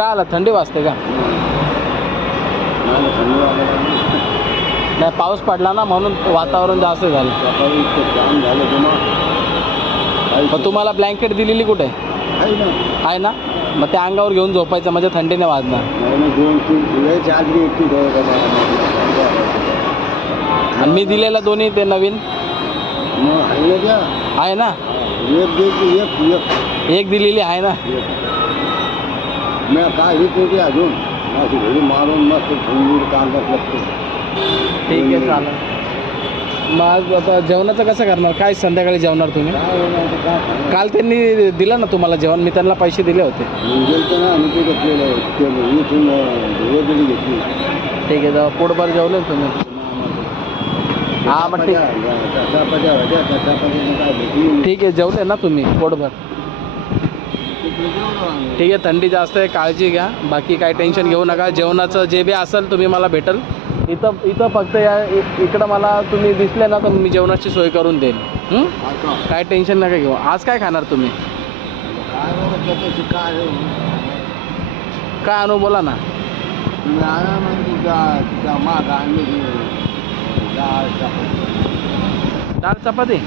का आला? थंडी वाजते का? नाही, पाऊस पडला ना म्हणून वातावरण जास्त झालं. मग तुम्हाला ब्लँकेट दिलेली कुठे आहे ना? मग त्या अंगावर घेऊन झोपायचं म्हणजे थंडी नाही वाजणार. आणि मी दिलेला दोन्ही ते नवीन आहे ना? एक दिलेली आहे ना? अजून मारून मस्त ठीक आहे, चालेल. मग आता जेवणाचं कसं करणार? काय संध्याकाळी जेवणार तुम्ही? काल त्यांनी दिलं ना तुम्हाला जेवण, मी त्यांना पैसे दिले होते. ठीक आहे, पोटभर जेवले ना तुम्ही? हां, मग ठीक आहे, जेवले ना तुम्ही पोटभर? ठीक आहे, थंडी जास्त आहे, काळजी घ्या. बाकी काय टेन्शन घेऊ नका. जेवणाचं जे बी असेल तुम्ही मला भेटेल इथं फक्त या इकडं मला तुम्ही दिसले ना तर मी जेवणाची सोय करून देईन. काय टेन्शन नका घेऊ. आज काय खाणार तुम्ही? काय आणू बोला ना. डाळ चपाती.